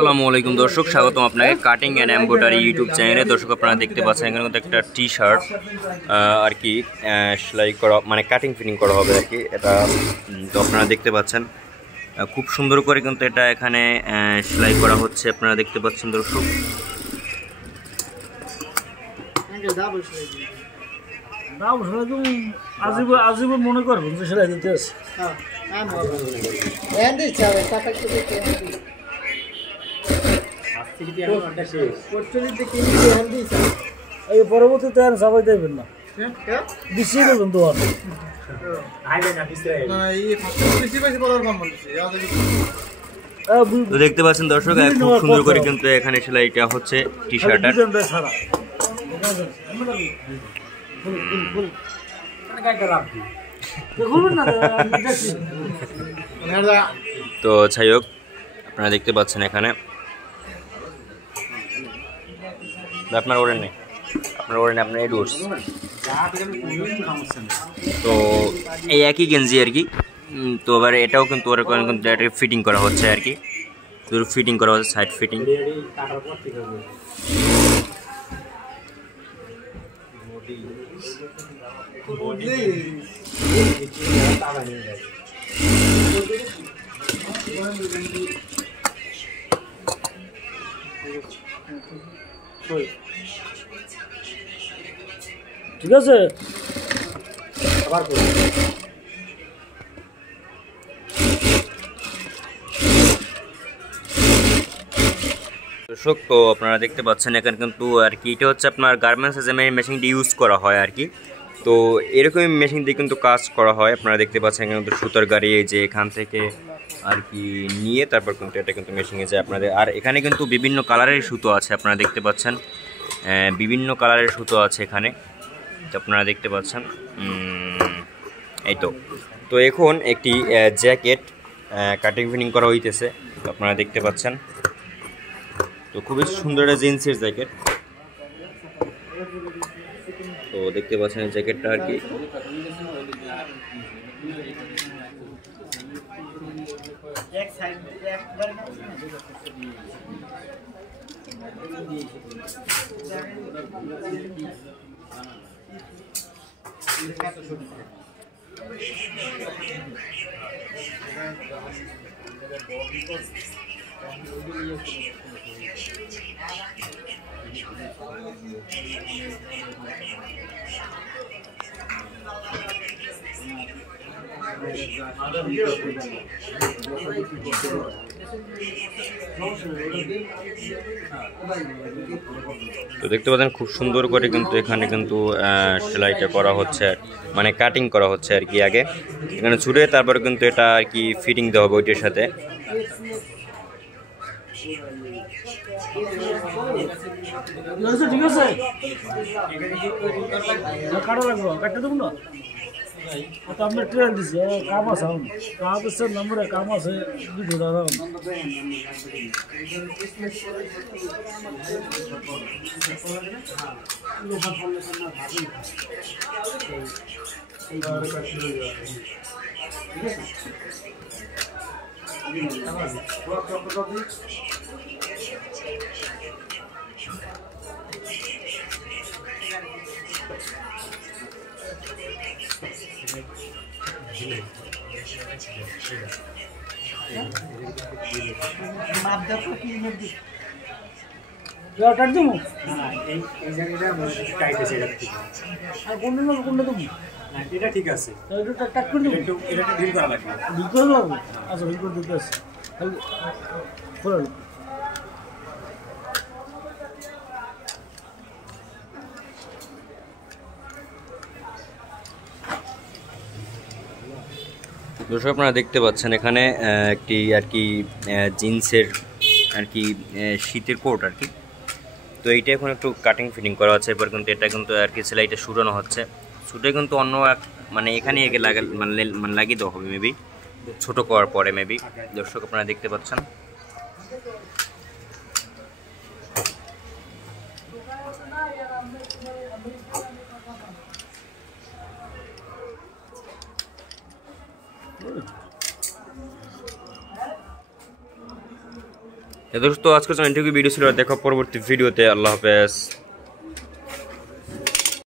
আসসালামু আলাইকুম দর্শক, স্বাগতম আপনাকে কাটিং অ্যান্ড এমব্রয়ডারি ইউটিউব চ্যানেলে। দর্শক আপনারা দেখতে পাচ্ছেন এখানে কিন্তু একটা টি শার্ট আর কি সেলাই করা, মানে কাটিং ফিটিং করা হবে আর কি। এটা তো আপনারা দেখতে পাচ্ছেন খুব সুন্দর করে কিন্তু এটা এখানে সেলাই করা হচ্ছে, আপনারা দেখতে পাচ্ছেন দর্শক। আজীবন মনে করবেন যে সেলাই দিতে আছে। পরবর্তীতে আর সবাই দেবেন না, বিছিয়ে দেবেন তো। তো দেখতে পাচ্ছেন দর্শক খুব সুন্দর করে কিন্তু এখানে সেলাইটা হচ্ছে টি শার্টের। তো যাই হোক, আপনারা দেখতে পাচ্ছেন এখানে আপনার ওরেন নেই, আপনার এডোর্স। তো এই একই গেঞ্জি আর কি। তো এবার এটাও কিন্তু ওর কিন্তু ফিটিং করা হচ্ছে আর কি, ফিটিং করা হচ্ছে, সাইড ফিটিং। ঠিক আছে, দর্শক তো আপনারা দেখতে পাচ্ছেন এখানে কিন্তু আর কি এটা হচ্ছে আপনার গার্মেন্টসে যে মেশিনটি ইউজ করা হয় আর কি। তো এরকমই মেশিন দিয়ে কিন্তু কাজ করা হয়। আপনারা দেখতে পাচ্ছেন এখানে কিন্তু সুতার গাড়ি, এই যে এখান থেকে আর কি নিয়ে তারপর কিন্তু এটা কিন্তু মেশিনে যায় আপনাদের। আর এখানে কিন্তু বিভিন্ন কালারের সুতো আছে, আপনারা দেখতে পাচ্ছেন বিভিন্ন কালারের সুতো আছে এখানে, আপনারা দেখতে পাচ্ছেন। এই তো এখন একটি জ্যাকেট কাটিং ফিটিং করা হইতেছে, আপনারা দেখতে পাচ্ছেন। তো খুবই সুন্দর একটা জিন্সের জ্যাকেট। তো দেখতে পাচ্ছেন জ্যাকেটটা আর কি। তো দেখতে পাচ্ছেন খুব সুন্দর করে কিন্তু এখানে কিন্তু সেলাইটা করা হচ্ছে, মানে কাটিং করা হচ্ছে আর কি। আগে এখানে ছুড়ে তারপরে কিন্তু এটা আর কি ফিটিং দেওয়া হবে ওইটার সাথে। ঠিক আছে, কাটা লাগবো, কাটতে দেবো না। আপনার ট্রেন দিচ্ছে কাম আছে, কাম আছে নম্বরে কাম আছে, দুটো দাদা কাট দেবো। এটা ঠিক আছে, কাট করে দেবো, এটা ডিল করা লাগবে। ডিল করে লাগবে। আচ্ছা, ডিল করে দিতে আছে, খোলা। দর্শক আপনারা দেখতে পাচ্ছেন এখানে একটি আর কি জিন্সের আর কি শীতের কোট আর কি। তো এইটা এখন একটু কাটিং ফিটিং করা হচ্ছে। এরপর কিন্তু এটা কিন্তু আর কি সেলাইটা শুটানো হচ্ছে। শুটে কিন্তু অন্য এক মানে এখানে এগে মানে লাগিয়ে দেওয়া হবে মেবি, ছোটো করার পরে মেবি। দর্শক আপনারা দেখতে পাচ্ছেন। দোস্ত আজকের জন্য এটুকু ভিডিও ছিল, দেখা পরবর্তী ভিডিওতে। আল্লাহ হাফেজ।